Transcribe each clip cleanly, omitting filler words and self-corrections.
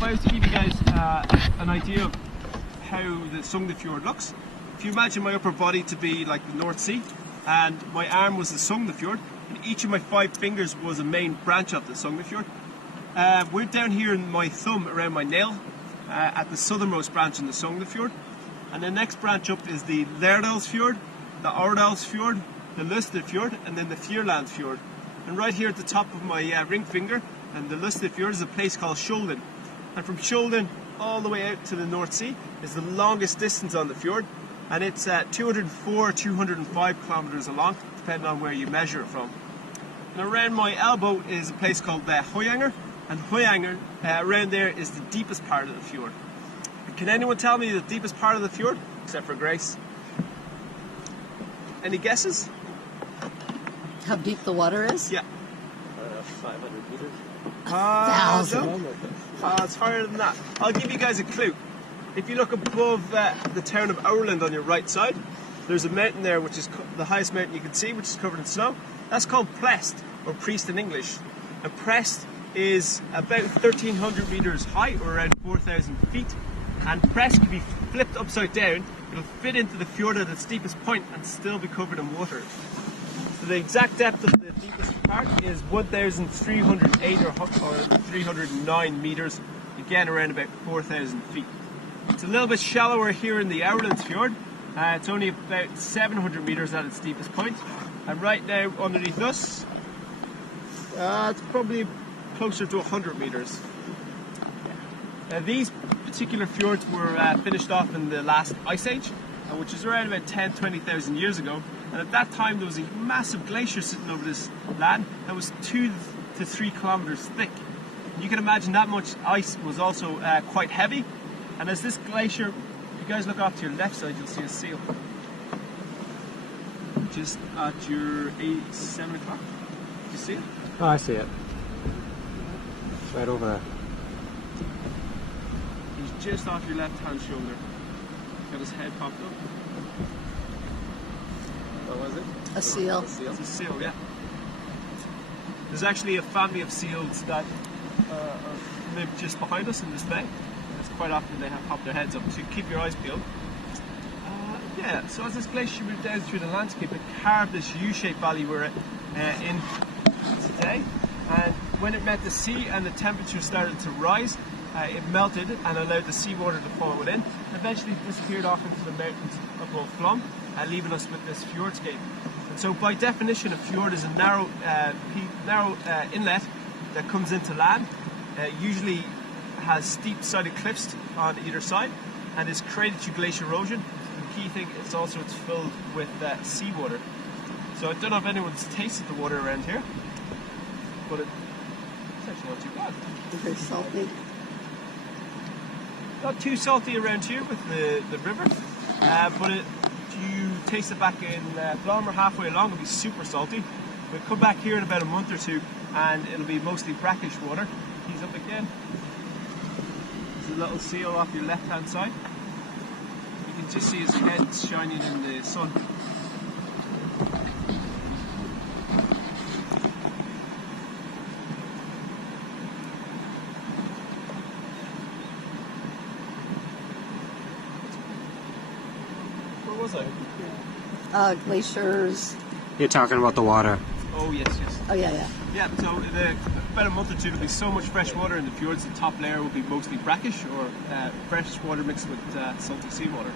if I was to give you guys an idea of how the Sognefjord looks, if you imagine my upper body to be like the North Sea, and my arm was the Sognefjord, and each of my 5 fingers was a main branch of the Sognefjord. We're down here in my thumb around my nail at the southernmost branch in the Sognefjord, and the next branch up is the Aurlandsfjord, the Aurlandsfjord, the Lystefjord, and then the Aurlandsfjord. And right here at the top of my ring finger and the Lystefjord is a place called Skjolden. And from Skjolden all the way out to the North Sea is the longest distance on the fjord, and it's 204, 205 kilometers along, depending on where you measure it from. And around my elbow is a place called Høyanger, and Høyanger around there is the deepest part of the fjord. Can anyone tell me the deepest part of the fjord, except for Grace? Any guesses? How deep the water is? Yeah. 500 meters. 1,000. No. It's higher than that. I'll give you guys a clue. If you look above the town of Aurland on your right side, there's a mountain there which is the highest mountain you can see, which is covered in snow. That's called Prest, or Priest in English. And Prest is about 1,300 meters high, or around 4,000 feet. And Prest can be flipped upside down. It'll fit into the fjord at its deepest point and still be covered in water. So the exact depth of the deepest part is 1,308 or 309 meters, again around about 4,000 feet. It's a little bit shallower here in the Aurlandsfjord. It's only about 700 meters at its deepest point. And right now underneath us, it's probably closer to 100 meters. These particular fjords were finished off in the last ice age, which is around about 10-20,000 years ago. And at that time there was a massive glacier sitting over this land that was 2 to 3 kilometers thick. And you can imagine that much ice was also quite heavy. And as this glacier, if you guys look off to your left side, you'll see a seal. Just at your 7 o'clock. Do you see it? Oh, I see it. It's right over there. He's just off your left hand shoulder. Got his head popped up. What was it? A seal. It's a seal, yeah. There's actually a family of seals that live just behind us in this bay. It's quite often they have popped their heads up, so you keep your eyes peeled. Yeah, so as this glacier moved down through the landscape, it carved this U-shaped valley we're in today. And when it met the sea and the temperature started to rise, it melted and allowed the seawater to fall within. Eventually it disappeared off into the mountains above Flåm, leaving us with this fjordscape. And so by definition, a fjord is a narrow inlet that comes into land. Usually has steep-sided cliffs on either side and is created through glacial erosion. The key thing is also it's filled with seawater. So I don't know if anyone's tasted the water around here, but it's actually not too bad. Very salty. Not too salty around here with the river, but if you taste it back in Flåm or halfway along, it'll be super salty. We'll come back here in about a month or two and it'll be mostly brackish water. He's up again. There's a little seal off your left hand side. You can just see his head shining in the sun. Where was I? Glaciers. You're talking about the water. Oh yes, yes. Oh yeah, yeah. Yeah, so about a month or two there'll be so much fresh water in the fjords, the top layer will be mostly brackish or fresh water mixed with salty seawater.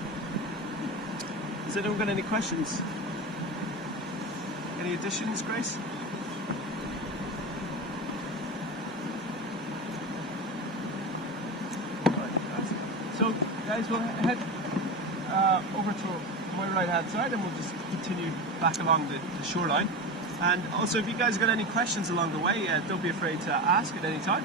Has anyone got any questions? Any additions, Grace? So guys, we'll head over to my right hand side and we'll just continue back along the shoreline. And also if you guys got any questions along the way, don't be afraid to ask at any time.